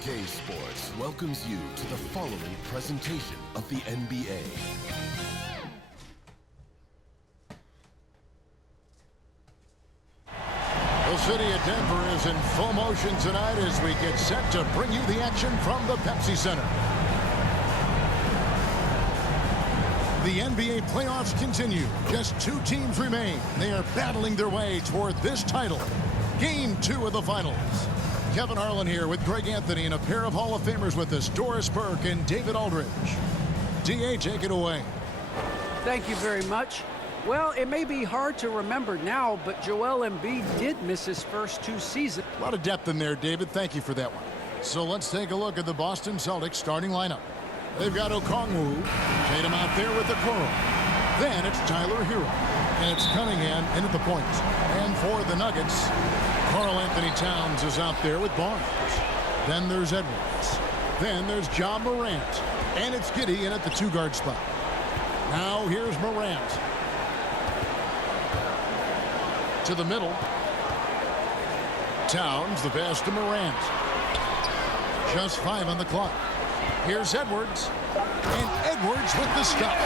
2K Sports welcomes you to the following presentation of the NBA. The city of Denver is in full motion tonight as we get set to bring you the action from the Pepsi Center. The NBA playoffs continue. Just two teams remain. They are battling their way toward this title. Game 2 of the finals. Kevin Harlan here with Greg Anthony and a pair of Hall of Famers with us, Doris Burke and David Aldridge. D.A., take it away. Thank you very much. Well, it may be hard to remember now, but Joel Embiid did miss his first 2 seasons. A lot of depth in there, David. Thank you for that one. So let's take a look at the Boston Celtics starting lineup. They've got Okongwu, Tatum out there with the Okoro. Then it's Tyler Hero, and it's Cunningham in at the point. And for the Nuggets, Karl Anthony Towns is out there with Barnes. Then there's Edwards. Then there's John Morant, and it's Giddey in at the 2-guard spot. Now here's Morant. To the middle. Towns, the pass to Morant. Just 5 on the clock. Here's Edwards. And Edwards with the stop.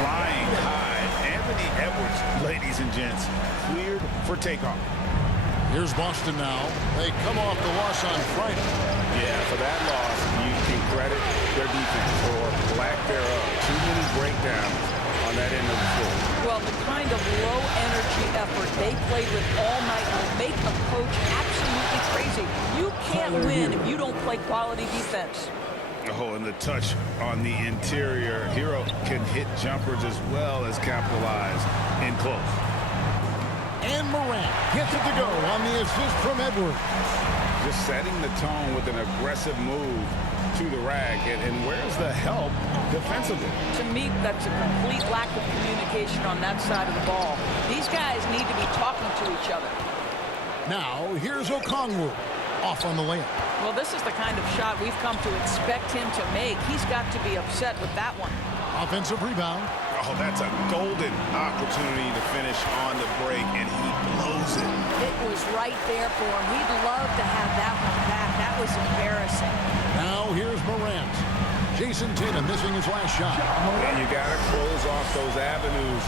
Flying high. Anthony Edwards, ladies and gents, cleared for takeoff. Here's Boston now. They come off the loss on Friday. Yeah, for that loss, you can credit their defense or lack thereof. Too many breakdowns on that end of the floor. Well, the kind of low-energy effort they played with all night will make a coach absolutely crazy. You can't win if you don't play quality defense. Oh, and the touch on the interior. Hero can hit jumpers as well as capitalize in close. And Morant gets it to go on the assist from Edwards. Just setting the tone with an aggressive move to the rack. And where's the help defensively? To me, that's a complete lack of communication on that side of the ball. These guys need to be talking to each other. Now, here's Okongwu. Off on the layup. Well, this is the kind of shot we've come to expect him to make. He's got to be upset with that one. Offensive rebound. Oh, that's a golden opportunity to finish on the break, and he blows it. It was right there for him. He'd love to have that one back. That was embarrassing. Now here's Morant. Jason Tatum missing his last shot. And you got to close off those avenues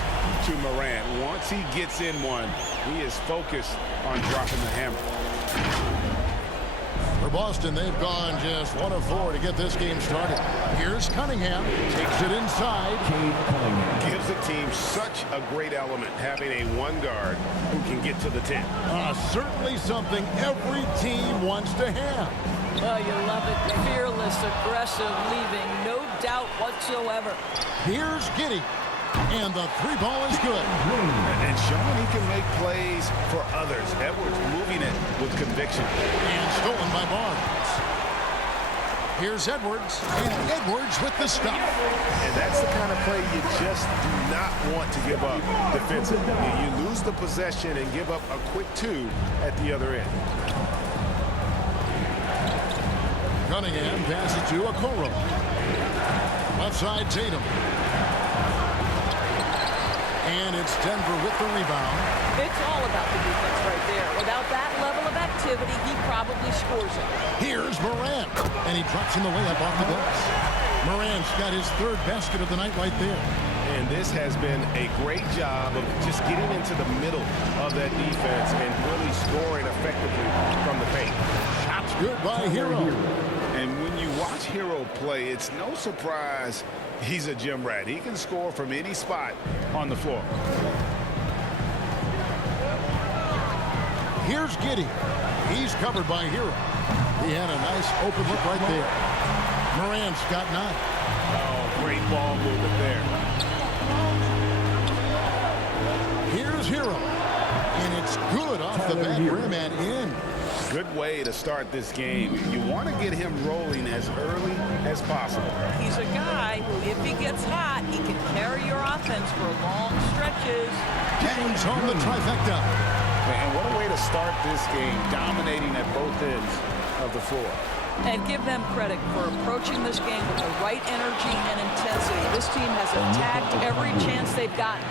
to Morant. Once he gets in one, he is focused on dropping the hammer. For Boston, they've gone just 1 of 4 to get this game started. Here's Cunningham. Takes it inside. Gives the team such a great element, having a 1 guard who can get to the 10. Certainly something every team wants to have. Oh, you love it. Fearless, aggressive, leaving no doubt whatsoever. Here's Giddey. And the 3-ball is good. And showing he can make plays for others. Edwards moving it with conviction. And stolen by Barnes. Here's Edwards. And Edwards with the stop. And that's the kind of play you just do not want to give up defensively. You lose the possession and give up a quick 2 at the other end. Cunningham passes to Okoro. Left side, Tatum. And it's Denver with the rebound. It's all about the defense right there. Without that level of activity, he probably scores it. Here's Morant. And he drops in the layup off the glass. Morant's got his 3rd basket of the night right there. And this has been a great job of just getting into the middle of that defense and really scoring effectively from the paint. Shots good by Hero. And when you watch Hero play, it's no surprise he's a gym rat. He can score from any spot on the floor. Here's Giddey. He's covered by Hero. He had a nice open look right there. Morant's got 9. Oh, great ball movement there. Here's Hero. And it's good off the back rim and in. Good way to start this game. You want to get him rolling as early as possible. He's a guy who, if he gets hot, he can carry your offense for long stretches. James on the trifecta. And what a way to start this game, dominating at both ends of the floor. And give them credit for approaching this game with the right energy and intensity. This team has attacked every chance they've gotten.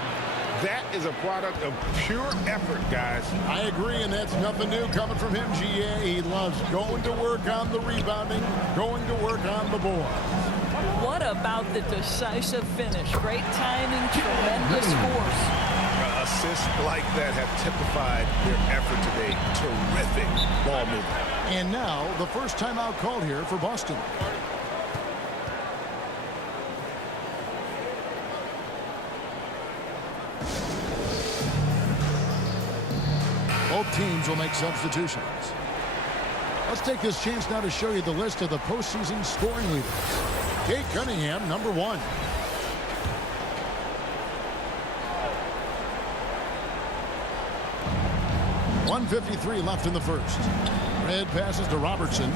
That is a product of pure effort, guys. I agree, and that's nothing new coming from him, GA. He loves going to work on the rebounding, going to work on the board. What about the decisive finish? Great timing, tremendous force. Assists like that have typified their effort today. Terrific ball movement. And now the first timeout called here for Boston. Both teams will make substitutions. Let's take this chance now to show you the list of the postseason scoring leaders. Kate Cunningham, number 1. .153 left in the first. Red passes to Robertson.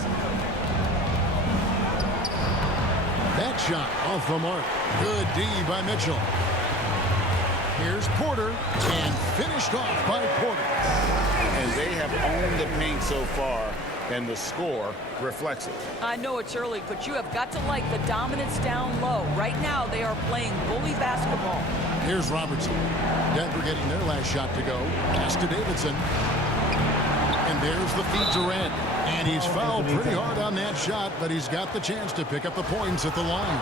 That shot off the mark. Good D by Mitchell. Here's Porter, and finished off by Porter. And they have owned the paint so far, and the score reflects it. I know it's early, but you have got to like the dominance down low. Right now, they are playing bully basketball. Here's Robertson. Denver getting their last shot to go. Pass to Davidson. And there's the feed to Red. And he's fouled pretty hard on that shot, but he's got the chance to pick up the points at the line.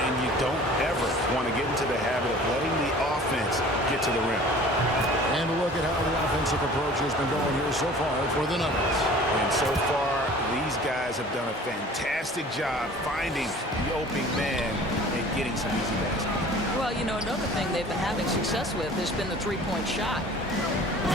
And you don't ever want to get into the habit of letting the offense get to the rim. And look at how the offensive approach has been going here so far for the Nuggets. And so far, these guys have done a fantastic job finding the opening man and getting some easy baskets. Well, you know, another thing they've been having success with has been the three-point shot.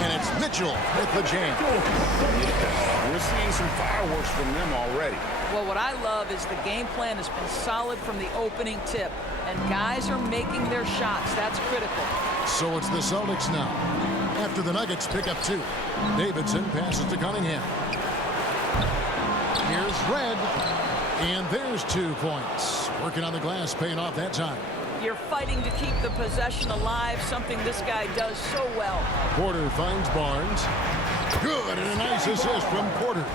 And it's Mitchell with the jam. Yeah, we're seeing some fireworks from them already. Well, what I love is the game plan has been solid from the opening tip, and guys are making their shots. That's critical. So it's the Celtics now. After the Nuggets pick up 2. Davidson passes to Cunningham. Here's Red. And there's 2 points. Working on the glass, paying off that time. You're fighting to keep the possession alive, something this guy does so well. Porter finds Barnes. Good, and a nice assist from Porter.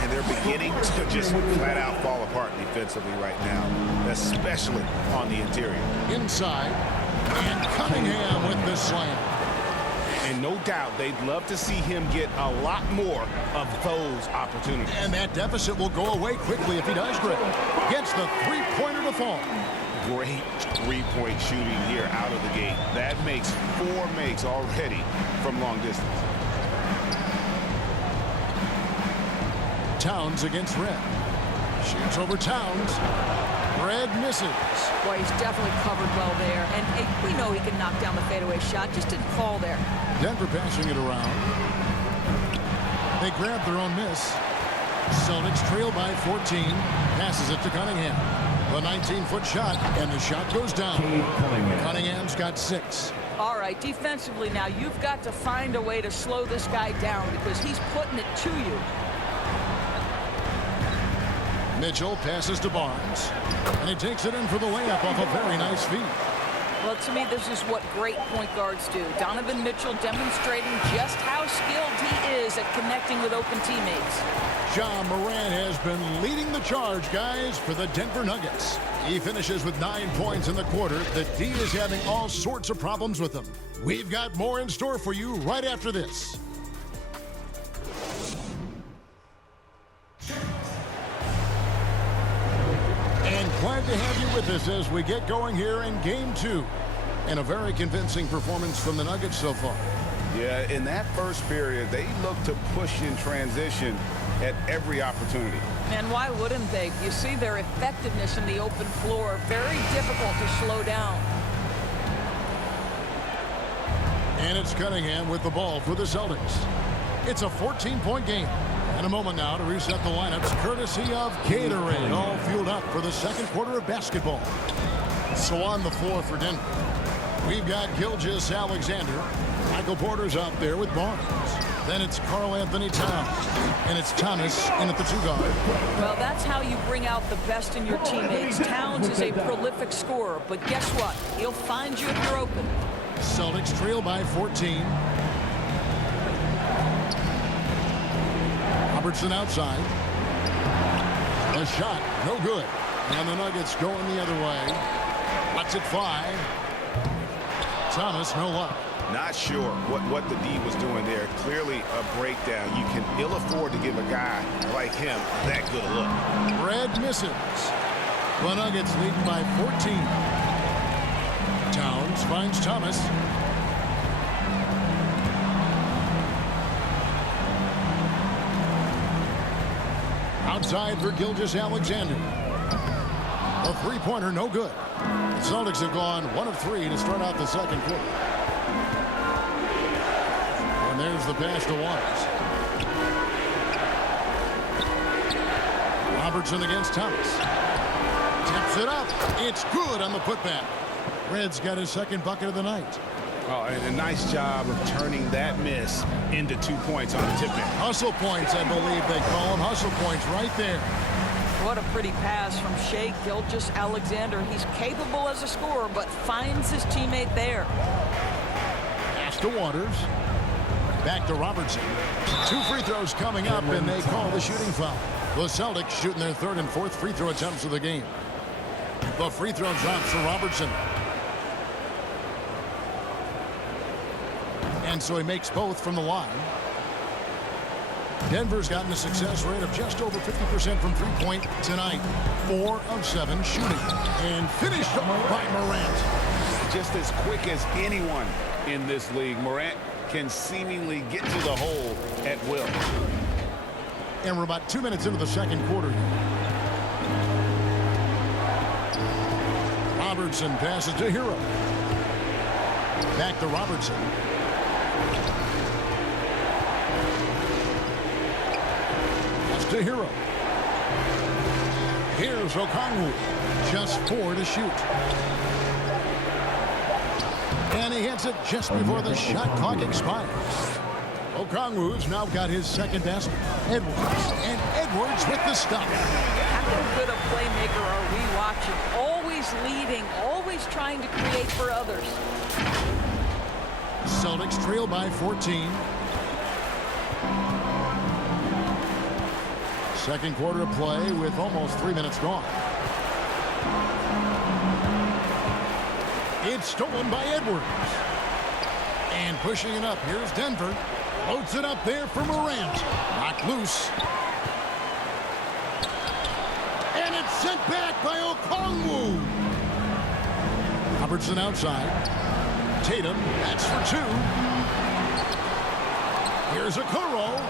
And they're beginning to just flat out fall apart defensively right now, especially on the interior. Inside, and Cunningham with the slam. And no doubt they'd love to see him get a lot more of those opportunities. And that deficit will go away quickly if he does, Greg. Gets the three-pointer to fall. Great three-point shooting here out of the gate. That makes 4 makes already from long distance. Towns against Red. Shoots over Towns. Red misses. Boy, he's definitely covered well there. And hey, we know he can knock down the fadeaway shot. Just didn't fall there. Denver passing it around. They grab their own miss. Celtics trail by 14. Passes it to Cunningham. The 19-foot shot, and the shot goes down. Cunningham's got 6. All right, defensively now, you've got to find a way to slow this guy down because he's putting it to you. Mitchell passes to Barnes, and he takes it in for the layup off a very nice feed. Well, to me, this is what great point guards do. Donovan Mitchell demonstrating just how skilled he is at connecting with open teammates. John Moran has been leading the charge, guys, for the Denver Nuggets. He finishes with 9 points in the quarter. The D is having all sorts of problems with him. We've got more in store for you right after this. And glad to have you with us as we get going here in Game 2. And a very convincing performance from the Nuggets so far. Yeah, in that first period, they looked to push in transition at every opportunity. And why wouldn't they? You see their effectiveness in the open floor. Very difficult to slow down. And it's Cunningham with the ball for the Celtics. It's a 14-point game. And a moment now to reset the lineups courtesy of Gatorade. All fueled up for the second quarter of basketball. So on the floor for Denver, we've got Gilgeous-Alexander. Michael Porter's out there with Barnes. Then it's Karl-Anthony Towns. And it's Thomas in at the 2-guard. Well, that's how you bring out the best in your teammates. Towns is a prolific scorer, but guess what? He'll find you if you're open. Celtics trail by 14. Robertson outside. A shot, no good. And the Nuggets going the other way. Lets it fly. Thomas, no luck. Not sure what the D was doing there. Clearly a breakdown. You can ill afford to give a guy like him that good a look. Red misses. The Nuggets leading by 14. Towns finds Thomas. Outside for Gilgeous-Alexander. A three-pointer, no good. The Celtics have gone 1 of 3 to start out the second quarter. And there's the pass to Waters. Robertson against Thomas. Tips it up. It's good on the putback. Red's got his second bucket of the night. Oh, and a nice job of turning that miss into 2 points on the tip in. Hustle points, I believe they call them. Hustle points right there. What a pretty pass from Shai Gilgeous-Alexander. He's capable as a scorer, but finds his teammate there. Pass to Waters. Back to Robertson. 2 free throws coming up, and they call the shooting foul. The Celtics shooting their third and fourth free throw attempts of the game. The free throw drops for Robertson. And so he makes both from the line. Denver's gotten a success rate of just over 50% from three-point tonight. 4 of 7 shooting. And finished off by Morant. Just as quick as anyone in this league, Morant can seemingly get to the hole at will. And we're about 2 minutes into the second quarter. Robertson passes to Hero. Back to Robertson. To Hero. Here's Okongwu. Just 4 to shoot. And he hits it just before the shot clock expires. Okongwu's now got his second basket. Edwards. And Edwards with the stop. How good a playmaker are we watching? Always leading, always trying to create for others. Celtics trail by 14. Second quarter of play with almost 3 minutes gone. It's stolen by Edwards. And pushing it up. Here's Denver. Floats it up there for Morant. Knocked loose. And it's sent back by Okongwu. Robertson outside. Tatum, that's for 2. Here's Okoro.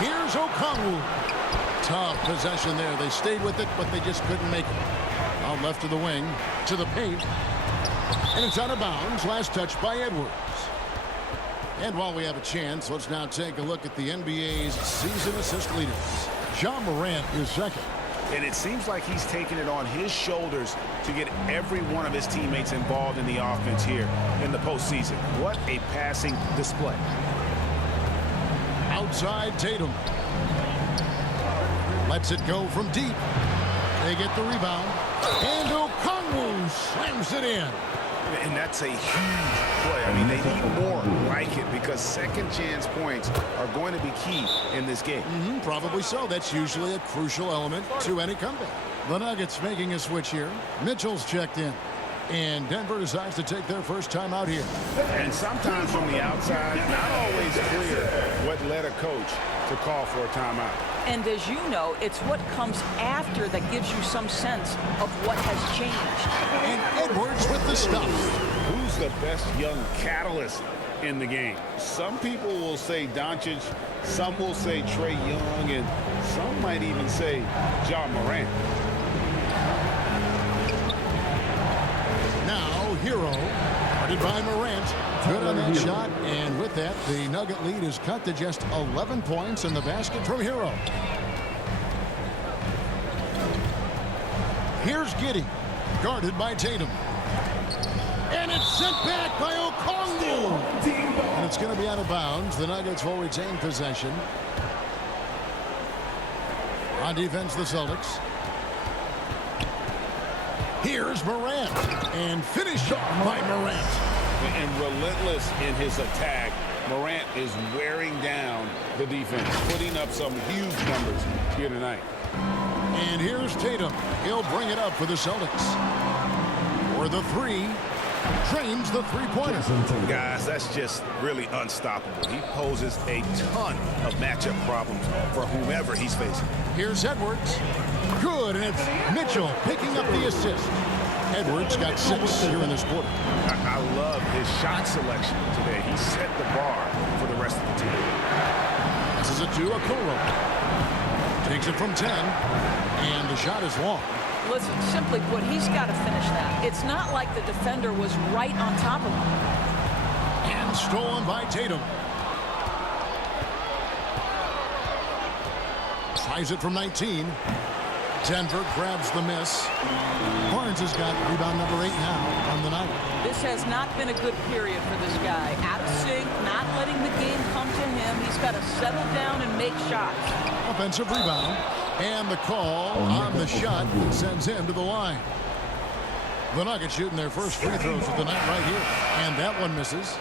Here's Okongwu. Tough possession there. They stayed with it, but they just couldn't make it. Out left to the wing, to the paint. And it's out of bounds. Last touch by Edwards. And while we have a chance, let's now take a look at the NBA's season assist leaders. Ja Morant is second. And it seems like he's taking it on his shoulders to get every one of his teammates involved in the offense here in the postseason. What a passing display. Outside Tatum. Lets it go from deep. They get the rebound. And Okongwu slams it in. And that's a huge play. I mean, they need more like it because second chance points are going to be key in this game. Probably so. That's usually a crucial element to any comeback. The Nuggets making a switch here. Mitchell's checked in. And Denver decides to take their first time out here. And sometimes from the outside, not always clear what led a coach to call for a timeout. And as you know, it's what comes after that gives you some sense of what has changed. And Edwards with the stuff. Who's the best young catalyst in the game? Some people will say Doncic, some will say Trae Young, and some might even say Ja Morant. Now Hero, guarded by Morant. Good on that shot, and with that, the Nugget lead is cut to just 11 points in the basket from Hero. Here's Giddey, guarded by Tatum. And it's sent back by Okongwu. And it's going to be out of bounds. The Nuggets will retain possession. On defense, the Celtics. Here's Morant. And finished off by Morant. And relentless in his attack, Morant is wearing down the defense, putting up some huge numbers here tonight. And here's Tatum. He'll bring it up for the Celtics. For the 3. drains the three-pointer. Guys, that's just really unstoppable. He poses a ton of matchup problems for whomever he's facing. Here's Edwards. Good, and it's Mitchell picking up the assist. Edwards got 6 here in this quarter. I love his shot selection today. He set the bar for the rest of the team. This is it to Okoro. Takes it from 10, and the shot is long. Listen, simply put, he's got to finish that. It's not like the defender was right on top of him. And stolen by Tatum. Tries it from 19. Denver grabs the miss. Barnes has got rebound number 8 now on the night. This has not been a good period for this guy. Out of sync, not letting the game come to him. He's got to settle down and make shots. Offensive rebound. And the call on the shot sends him to the line. The Nuggets shooting their first free throws of the night right here. And that one misses.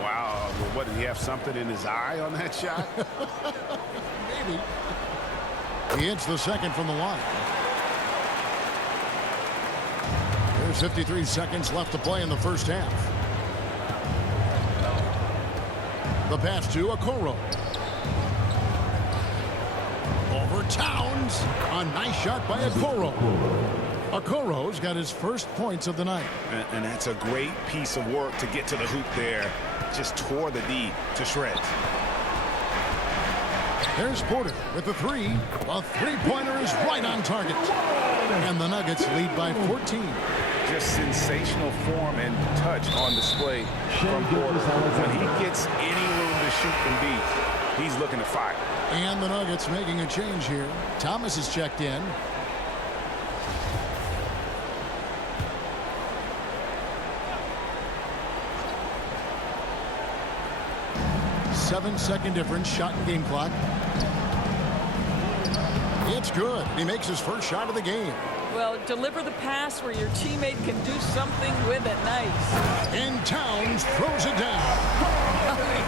Wow. Well, what, did he have something in his eye on that shot? Maybe. He hits the second from the line. There's 53 seconds left to play in the first half. The pass to Okoro. Over Towns. A nice shot by Okoro. Okoro's got his first points of the night. And that's a great piece of work to get to the hoop there. Just tore the D to shreds. There's Porter with the 3. A three-pointer is right on target. And the Nuggets lead by 14. Just sensational form and touch on display from Porter. When he gets any room to shoot from deep, he's looking to fire. And the Nuggets making a change here. Thomas is checked in. Seven-second difference, shot and game clock. It's good. He makes his first shot of the game. Well, deliver the pass where your teammate can do something with it. Nice. And Towns throws it down.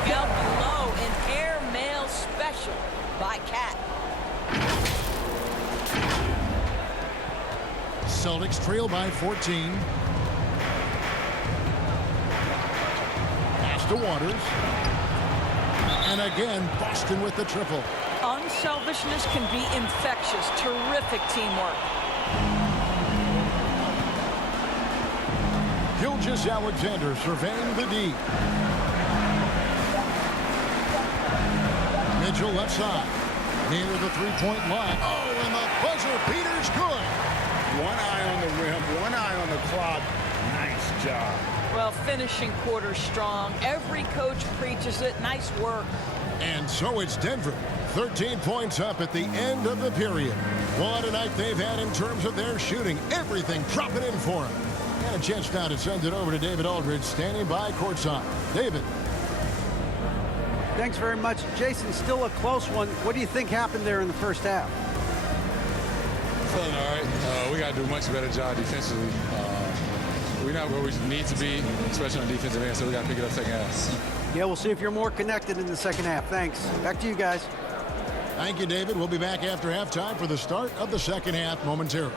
Down below, an airmail special by Cat. Celtics trail by 14. Pass to Waters. And again, Boston with the triple. Unselfishness can be infectious. Terrific teamwork. Gilgeous-Alexander surveying the D. Mitchell left side. Near the three-point line. Oh, and the buzzer beater's good. One eye on the rim, one eye on the clock. Nice job. Well, finishing quarter strong. Every coach preaches it. Nice work. And so it's Denver. 13 points up at the end of the period. What a night they've had in terms of their shooting. Everything dropping in for them. And a chance now to send it over to David Aldridge, standing by courtside. David. Thanks very much. Jason, still a close one. What do you think happened there in the first half? Feeling all right. We got to do a much better job defensively. We're not where we need to be, especially on the defensive end, so we got to pick it up second half. Yeah, we'll see if you're more connected in the second half. Thanks. Back to you guys. Thank you, David. We'll be back after halftime for the start of the second half momentarily.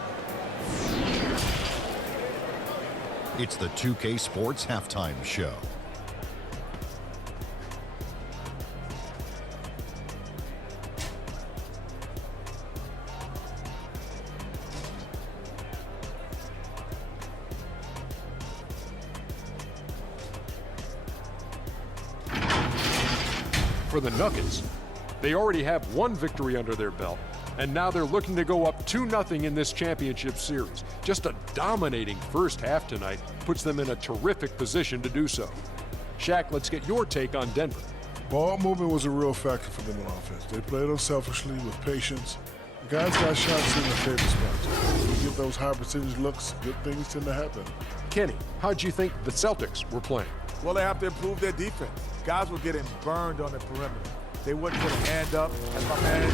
It's the 2K Sports Halftime Show. For the Nuggets, they already have one victory under their belt, and now they're looking to go up 2-0 in this championship series. Just a dominating first half tonight puts them in a terrific position to do so. Shaq, let's get your take on Denver. Ball movement was a real factor for them on offense. They played unselfishly with patience. The guys got shots in their favorite spots. When you get those high percentage looks, good things tend to happen. Kenny, how'd you think the Celtics were playing? Well, they have to improve their defense. Guys were getting burned on the perimeter. They wouldn't put a hand up, as my man would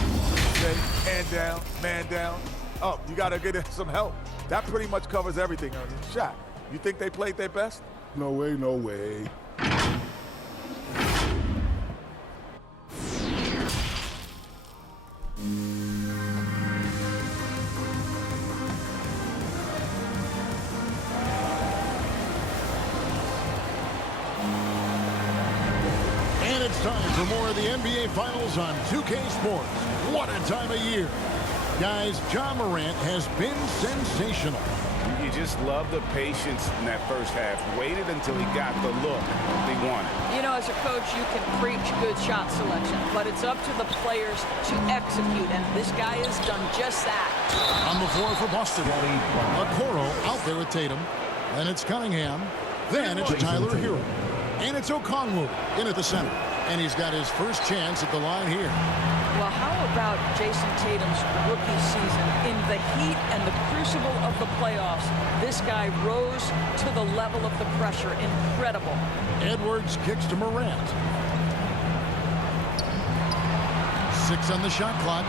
say, hand down, man down. Oh, you got to get some help. That pretty much covers everything on your shot. You think they played their best? No way, no way. for more of the NBA Finals on 2K Sports. What a time of year. Guys, Ja Morant has been sensational. You just love the patience in that first half. Waited until he got the look he wanted. You know, as a coach, you can preach good shot selection, but it's up to the players to execute, and this guy has done just that. On the floor for Boston. Okoro out there with Tatum. Then it's Cunningham. Then it's Tyler Hero. And it's Okongwu in at the center. And he's got his first chance at the line here. Well, how about Jason Tatum's rookie season? In the heat and the crucible of the playoffs, this guy rose to the level of the pressure. Incredible. Edwards kicks to Morant. 6 on the shot clock.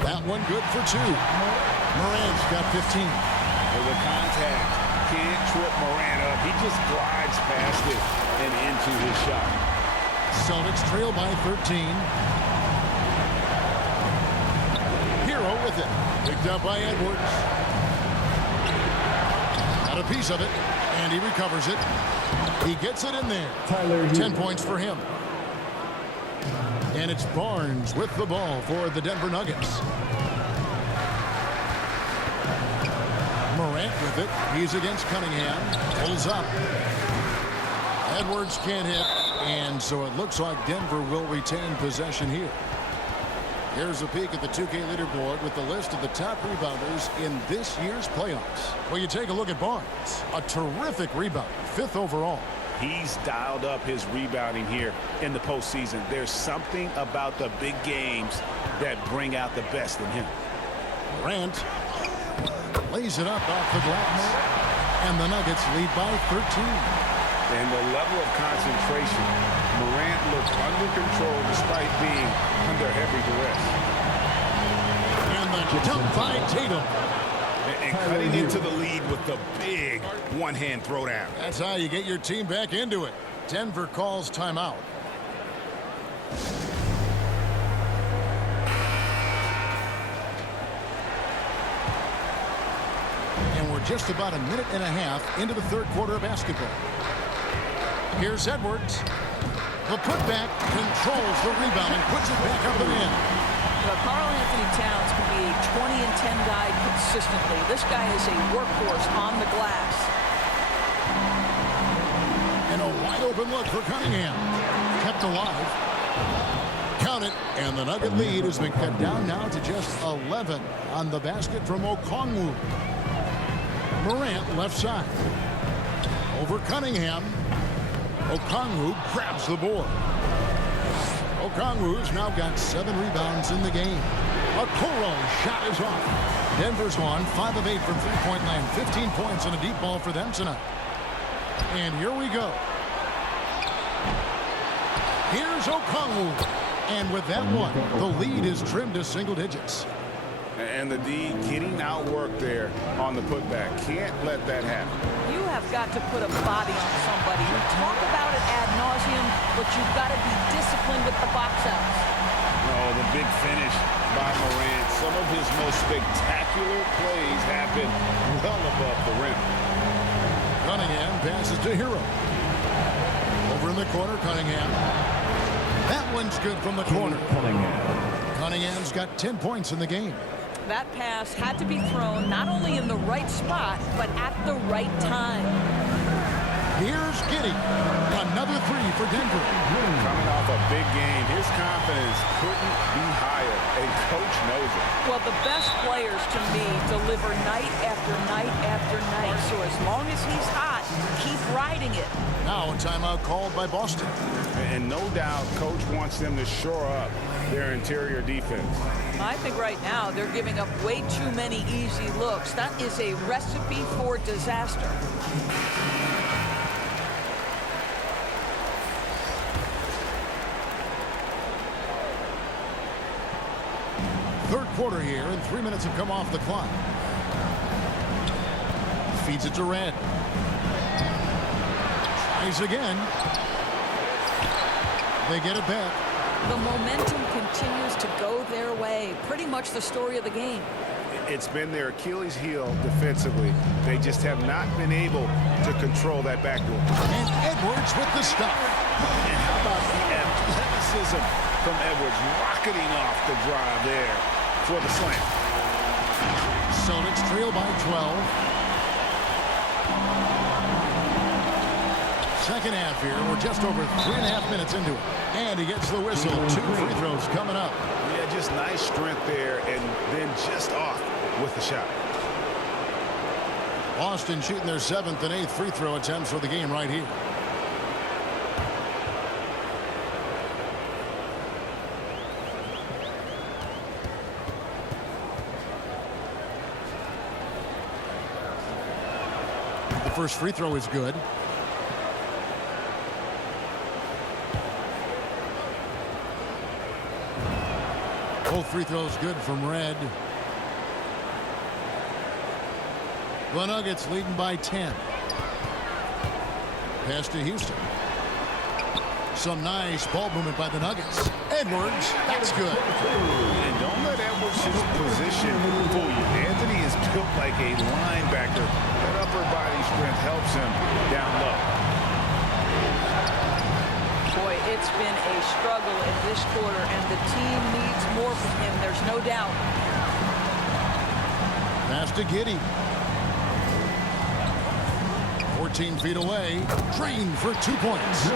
That one good for 2. Morant's got 15. With the contact, can't trip Morant up. He just glides past it and into his shot. Celtics trail by 13. Hero with it. Picked up by Edwards. Got a piece of it, and he recovers it. He gets it in there. 10 points for him. And it's Barnes with the ball for the Denver Nuggets. Morant with it. He's against Cunningham. Pulls up. Edwards can't hit. And so it looks like Denver will retain possession here. Here's a peek at the 2K leaderboard with the list of the top rebounders in this year's playoffs. Well, you take a look at Barnes. A terrific rebound. 5th overall. He's dialed up his rebounding here in the postseason. There's something about the big games that bring out the best in him. Morant lays it up off the glass. And the Nuggets lead by 13. And the level of concentration, Morant looked under control despite being under heavy duress. And the jump by Tatum. And cutting into the lead with the big one-hand throwdown. That's how you get your team back into it. Denver calls timeout. And we're just about a minute and a half into the third quarter of basketball. Here's Edwards. The putback controls the rebound and puts it back up and in. Well, Karl Anthony Towns can be a 20 and 10 guy consistently. This guy is a workhorse on the glass. And a wide open look for Cunningham. Kept alive. Count it. And the Nugget lead has been cut down now to just 11 on the basket from Okongwu. Morant left side. Over Cunningham. Okongwu grabs the board. Okongwu's now got 7 rebounds in the game. Okoro's shot is off. Denver's won 5 of 8 from three-point land. 15 points on a deep ball for them tonight. And here we go. Here's Okongwu. And with that one, the lead is trimmed to single digits. And the D getting outworked there on the putback. Can't let that happen. You have got to put a body on somebody. You talk about it ad nauseum, but you've got to be disciplined with the box outs. Oh, the big finish by Morant. Some of his most spectacular plays happen well above the rim. Cunningham passes to Hero. Over in the corner, Cunningham. That one's good from the corner. Cunningham's got 10 points in the game. That pass had to be thrown not only in the right spot, but at the right time. Here's Giddey. Another 3 for Denver. Coming off a big game, his confidence couldn't be higher, and coach knows it. Well, the best players, to me, deliver night after night after night. So as long as he's hot, keep riding it. Now a timeout called by Boston. And no doubt, coach wants them to shore up their interior defense. I think right now they're giving up way too many easy looks. That is a recipe for disaster. Third quarter here, and 3 minutes have come off the clock. Feeds it to Red. Tries again. They get it back. The momentum continues to go their way. Pretty much the story of the game. It's been their Achilles heel defensively. They just have not been able to control that backdoor. And Edwards with the stop. And how about the athleticism from Edwards, rocketing off the drive there for the slam. Celtics trail by 12. Second half here. We're just over 3.5 minutes into it. And he gets the whistle. 2 free throws coming up. Yeah, just nice strength there, and then just off with the shot. Boston shooting their 7th and 8th free throw attempts for the game right here. The first free throw is good. Both free throws good from Red. The Nuggets leading by 10. Pass to Houston. Some nice ball movement by the Nuggets. Edwards, that's good. And don't let Edwards' position fool you. Anthony is built like a linebacker. That upper body strength helps him down low. Boy, it's been a struggle in this quarter, and the team needs more from him. There's no doubt. Pass to Giddey. 14 feet away. Drained for 2 points.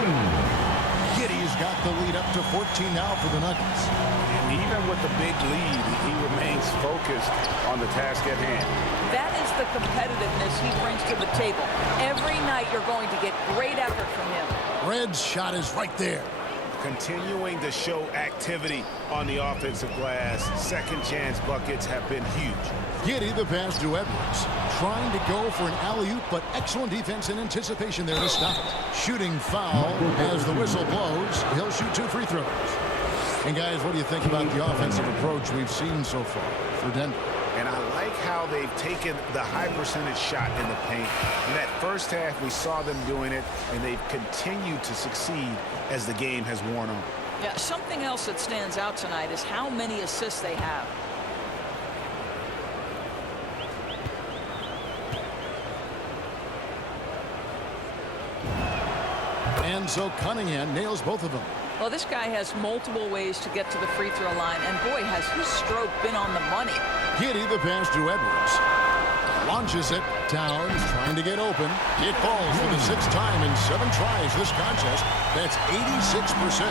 Giddey's got the lead up to 14 now for the Nuggets. And even with the big lead, he remains focused on the task at hand. That is the competitiveness he brings to the table. Every night you're going to get great effort from him. Red's shot is right there. Continuing to show activity on the offensive glass. Second chance buckets have been huge. Giddey the pass to Edwards. Trying to go for an alley-oop, but excellent defense and anticipation there to stop it. Shooting foul as the whistle blows. He'll shoot 2 free throws. And guys, what do you think about the offensive approach we've seen so far for Denver? And I like how they've taken the high percentage shot in the paint. In that first half, we saw them doing it, and they've continued to succeed as the game has worn on. Yeah, something else that stands out tonight is how many assists they have. And so Cunningham nails both of them. Well, this guy has multiple ways to get to the free throw line, and boy, has his stroke been on the money. Giddey the pass to Edwards. Launches it. Towns trying to get open. It falls for the 6th time in 7 tries this contest. That's 86%.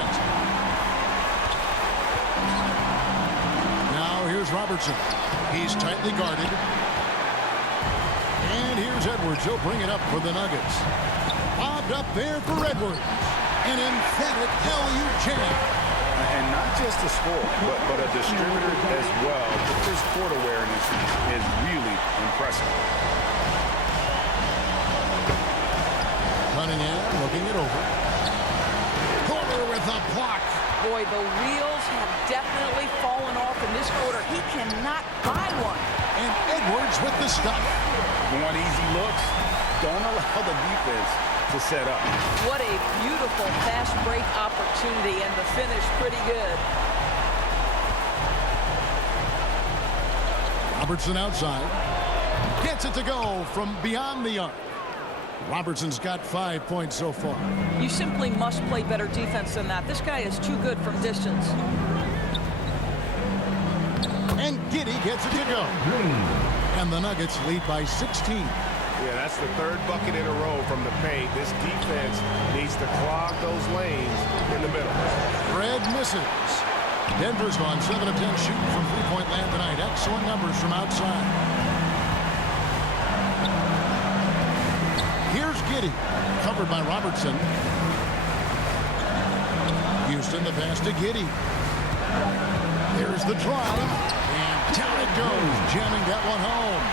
Now here's Robertson. He's tightly guarded. And here's Edwards. He'll bring it up for the Nuggets. Bobbed up there for Edwards. An emphatic alley-oop jam. And not just a scorer, but a distributor as well. His court awareness is really impressive. Cunningham looking it over. Corner with a block. Boy, the wheels have definitely fallen off in this quarter. He cannot buy one. And Edwards with the stuff. Want easy looks? Don't allow the defense to set up. What a beautiful fast break opportunity, and the finish pretty good. Robertson outside. Gets it to go from beyond the arc. Robertson's got 5 points so far. You simply must play better defense than that. This guy is too good from distance. And Giddey gets it to go. And the Nuggets lead by 16. Yeah, that's the 3rd bucket in a row from the paint. This defense needs to clog those lanes in the middle. Red misses. Denver's gone 7 of 10 shooting from three-point land tonight. Excellent numbers from outside. Here's Giddey, covered by Robertson. Houston the pass to Giddey. Here's the drive, and down it goes, jamming that one home.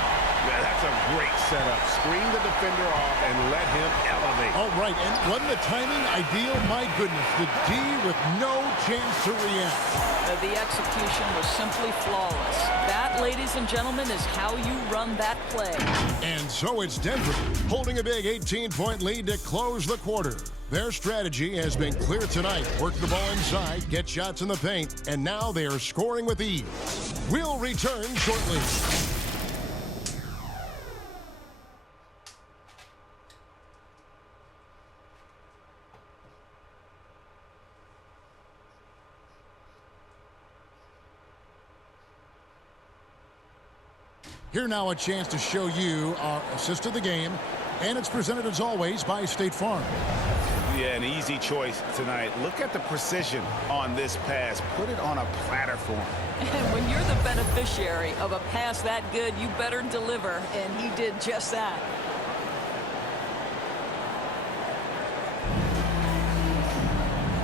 Yeah, that's a great setup. Screen the defender off and let him elevate. All right, and wasn't the timing ideal? My goodness, the D with no chance to react. The execution was simply flawless. That, ladies and gentlemen, is how you run that play. And so it's Denver holding a big 18-point lead to close the quarter. Their strategy has been clear tonight. Work the ball inside, get shots in the paint, and now they are scoring with ease. We'll return shortly. Here now a chance to show you our assist of the game, and it's presented as always by State Farm. Yeah, an easy choice tonight. Look at the precision on this pass. Put it on a platter for him. And when you're the beneficiary of a pass that good, you better deliver, and he did just that.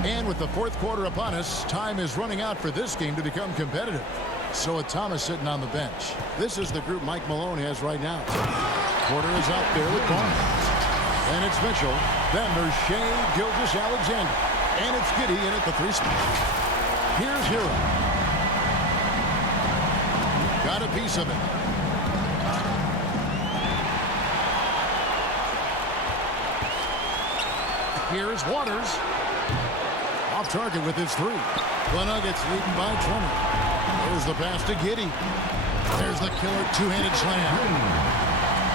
And with the fourth quarter upon us, time is running out for this game to become competitive. So with Thomas sitting on the bench, this is the group Mike Malone has right now. Porter is out there with Barnes. And it's Mitchell. Then there's Shea Gilgeous-Alexander. And it's Giddey in at the 3 spot. Here's Hero. Got a piece of it. Here's Waters. Off target with his 3. The Nuggets leading by 20. There's the pass to Giddey. There's the killer two-handed slam.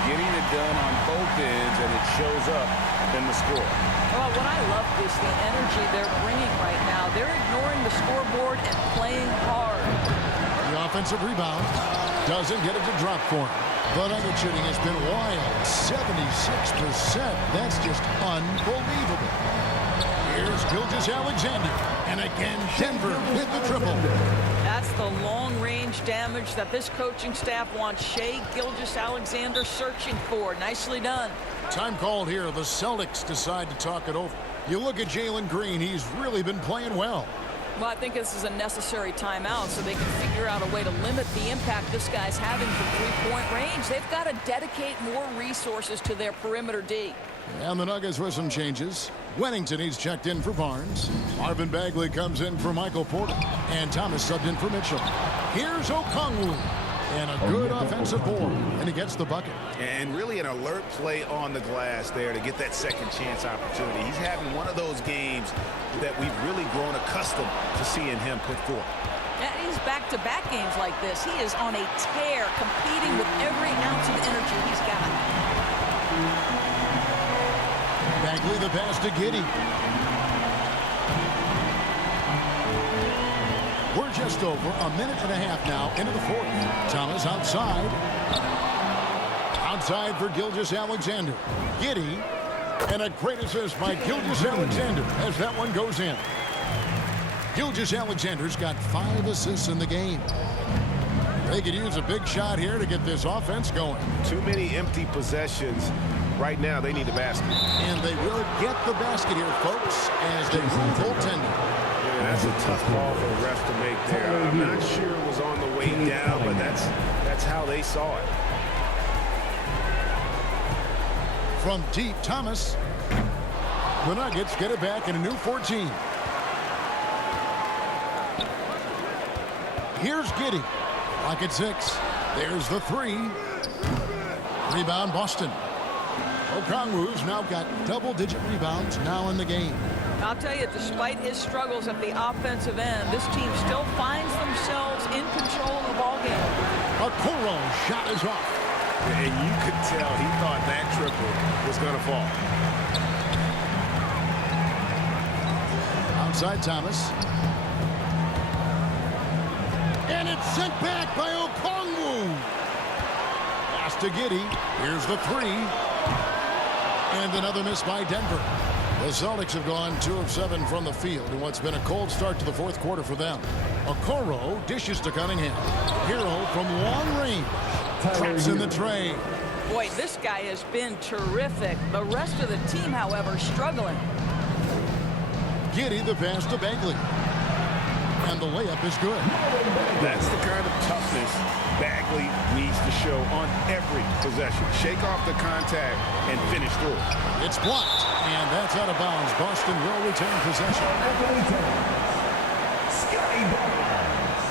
Getting it done on both ends, and it shows up in the score. Well, what I love is the energy they're bringing right now. They're ignoring the scoreboard and playing hard. The offensive rebound doesn't get it to drop for him. The Nugget shooting has been wild. 76%. That's just unbelievable. Here's Gilgeous-Alexander. And again, Denver with the triple. That's the long-range damage that this coaching staff wants Shea Gilgeous-Alexander searching for. Nicely done. Time called here. The Celtics decide to talk it over. You look at Jalen Green. He's really been playing well. Well, I think this is a necessary timeout so they can figure out a way to limit the impact this guy's having from three-point range. They've got to dedicate more resources to their perimeter D. And the Nuggets with some changes. Wennington, he's checked in for Barnes. Marvin Bagley comes in for Michael Porter. And Thomas subbed in for Mitchell. Here's Okongwu. And a good offensive board. And he gets the bucket. And really an alert play on the glass there to get that second chance opportunity. He's having one of those games that we've really grown accustomed to seeing him put forth. And he's back-to-back games like this. He is on a tear, competing with every ounce of energy he's got. Bagley the pass to Giddey. We're just over a minute and a half now into the fourth. Thomas outside. Outside for Gilgeous-Alexander. Giddey. And a great assist by Gilgeous-Alexander as that one goes in. Gilgeous-Alexander's got 5 assists in the game. They could use a big shot here to get this offense going. Too many empty possessions. Right now, they need a basket. And they will get the basket here, folks, as they move goaltending. Yeah, that's a tough ball for the ref to make there. I'm not sure it was on the way down, but that's how they saw it. From deep, Thomas. The Nuggets get it back in a new 14. Here's Giddey. Lock at 6. There's the 3. Rebound, Boston. Okongwu's now got double-digit rebounds now in the game. I'll tell you, despite his struggles at the offensive end, this team still finds themselves in control of the ballgame. Okoro shot is off. And you could tell he thought that triple was going to fall. Outside Thomas. And it's sent back by Okongwu. Pass to Giddey. Here's the 3. And another miss by Denver. The Celtics have gone 2 of 7 from the field in what's been a cold start to the fourth quarter for them. Okoro dishes to Cunningham. Hero from long range. Traps in the tray. Boy, this guy has been terrific. The rest of the team, however, struggling. Giddey the pass to Bagley. And the layup is good. That's the kind of toughness Bagley needs to show on every possession. Shake off the contact and finish through it. It's blocked, and that's out of bounds. Boston will retain possession. Scotty Barnes,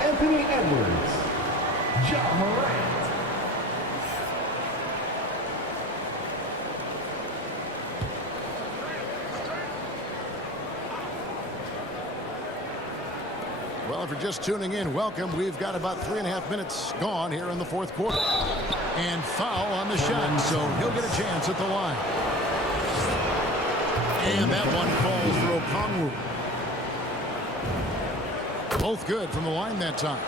Anthony Edwards, John Morant. Well, if you're just tuning in, welcome. We've got about 3.5 minutes gone here in the fourth quarter. And foul on the shot, so he'll get a chance at the line. And that one falls for Okongwu. Both good from the line that time.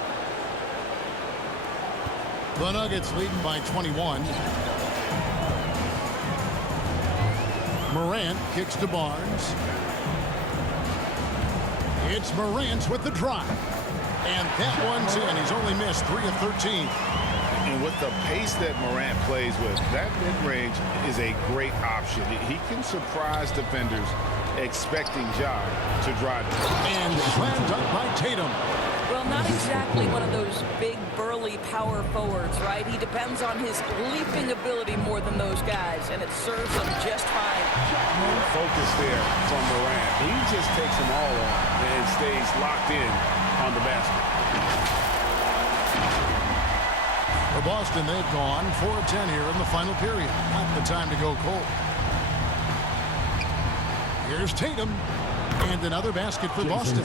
The Nuggets leading by 21. Morant kicks to Barnes. It's Morant with the drive. And that one's in. He's only missed 3 of 13. And with the pace that Morant plays with, that mid-range is a great option. He can surprise defenders expecting Ja to drive it. And slam dunk by Tatum. Well, not exactly one of those big, burly power forwards, right? He depends on his leaping ability more than those guys, and it serves him just fine. Focus there from Morant. He just takes them all on and stays locked in on the basket. For Boston, they've gone 4 of 10 here in the final period. Not the time to go cold. Here's Tatum. And another basket for Boston.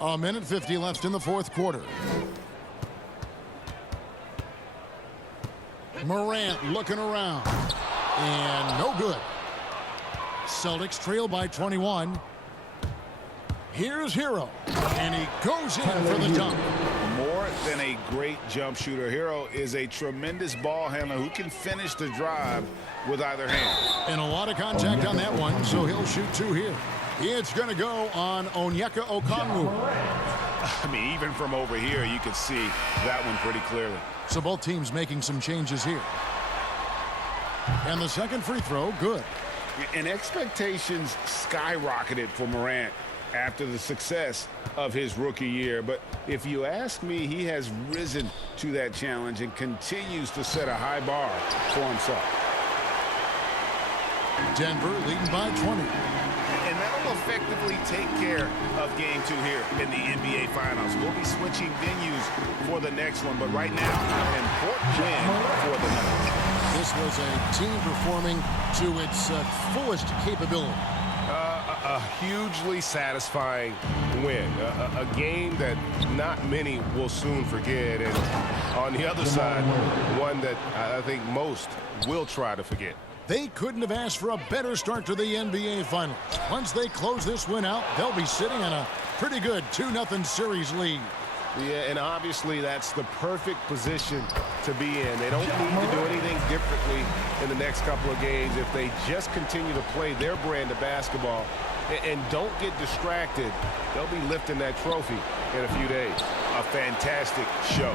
A minute 50 left in the fourth quarter. Morant looking around. And no good. Celtics trail by 21. Here's Hero. And he goes in for the dunk. More than a great jump shooter, Hero is a tremendous ball handler who can finish the drive with either hand. And a lot of contact on that one, so he'll shoot 2 here. It's going to go on Onyeka Okongwu. I mean, even from over here, you could see that one pretty clearly. So both teams making some changes here. And the second free throw, good. And expectations skyrocketed for Morant after the success of his rookie year. But if you ask me, he has risen to that challenge and continues to set a high bar for himself. Denver leading by 20. And that'll effectively take care of game 2 here in the NBA Finals. We'll be switching venues for the next one, but right now, an important win for the Nuggets. This was a team performing to its fullest capability. A hugely satisfying win. A game that not many will soon forget. And on the other side, one that I think most will try to forget. They couldn't have asked for a better start to the NBA Finals. Once they close this win out, they'll be sitting in a pretty good 2-0 series lead. Yeah, and obviously that's the perfect position to be in. They don't need to do anything differently in the next couple of games if they just continue to play their brand of basketball and don't get distracted. They'll be lifting that trophy in a few days. A fantastic show.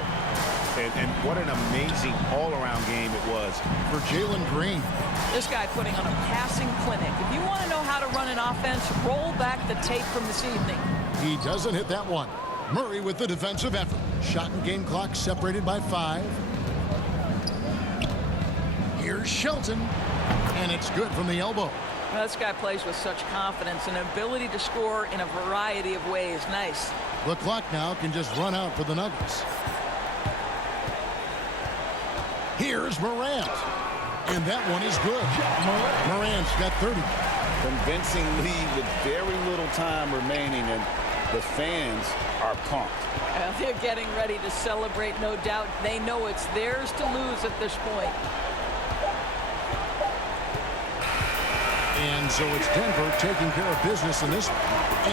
And what an amazing all-around game it was for Jalen Green. This guy putting on a passing clinic. If you want to know how to run an offense, roll back the tape from this evening. He doesn't hit that one. Murray with the defensive effort. Shot and game clock separated by 5. Here's Shelton. And it's good from the elbow. Well, this guy plays with such confidence and ability to score in a variety of ways. Nice. The clock now can just run out for the Nuggets. Here's Morant. And that one is good. Morant's got 30. Convincing lead with very little time remaining, and the fans are pumped. They're getting ready to celebrate, no doubt. They know it's theirs to lose at this point. And so it's Denver taking care of business in this one.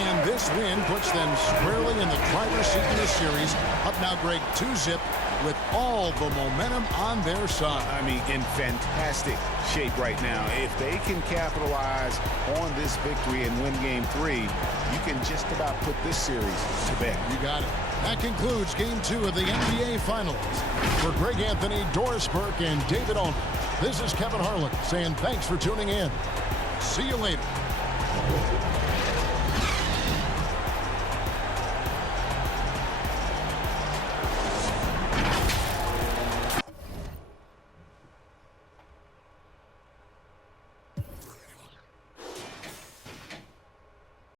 And this win puts them squarely in the driver's seat in this series. Up now, Greg, 2-0 with all the momentum on their side. I mean, in fantastic shape right now. If they can capitalize on this victory and win game 3, you can just about put this series to bed. You got it. That concludes game 2 of the NBA Finals. For Greg Anthony, Doris Burke, and David Allman, this is Kevin Harlan saying thanks for tuning in. See you later.